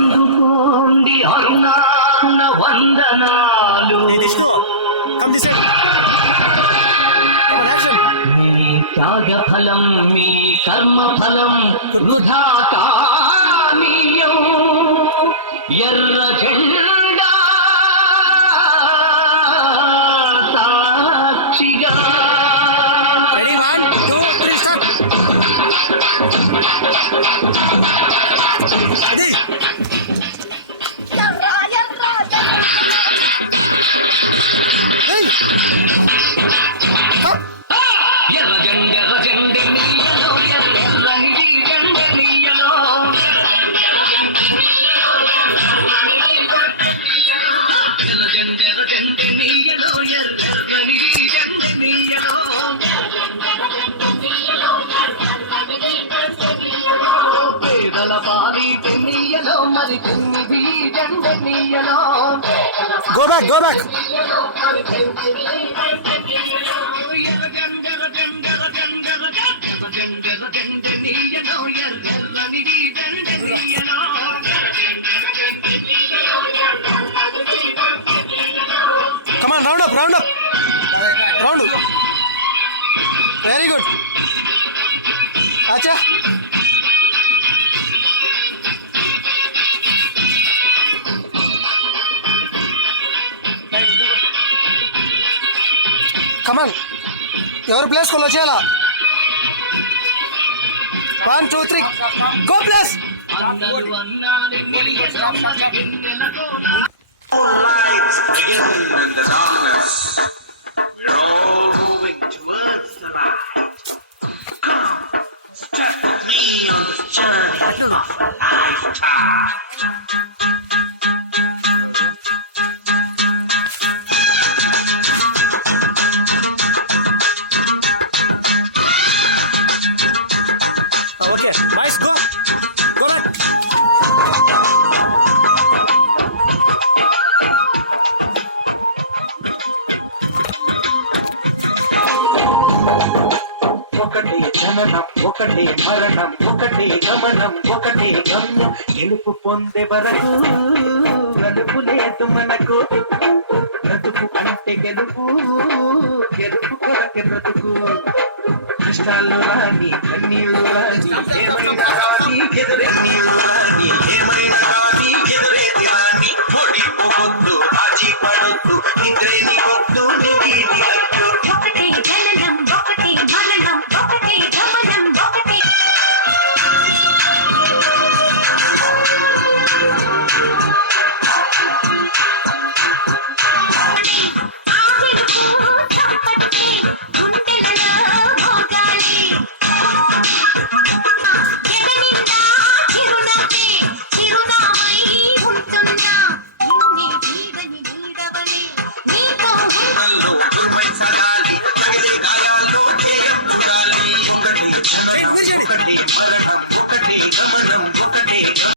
అందుకోండి అరుణారుణ వందనాలు. మీ త్యాగ ఫలం మీ కర్మ ఫలం వృధా కానీయం. ఎర్ర జెండా సాక్షిగా Go back, go back. Come on, round up, round up. Round up. Very good. Acha. Come on ఎవరి ప్లేస్ కొలో చేయాలా 1 2 3 go place. Lights begin in the darkness. We're all moving towards the light. Come, step with me on this journey of a lifetime. Okay, nice, go. Go. ఒకటే జననం ఒకటే మరణం ఒకటే గమనం ఒకటే గమ్యం. గెలుపు పొందే వరకు గెలుపు లేదు మనకు. బ్రతుకు అంటే గెలుపు గెలుపు కొరకే బ్రతుకు. కష్టాలు రాని కన్నీళ్లు రాని ఏమైనా రాని ఎదురెన్నీళ్లు రాని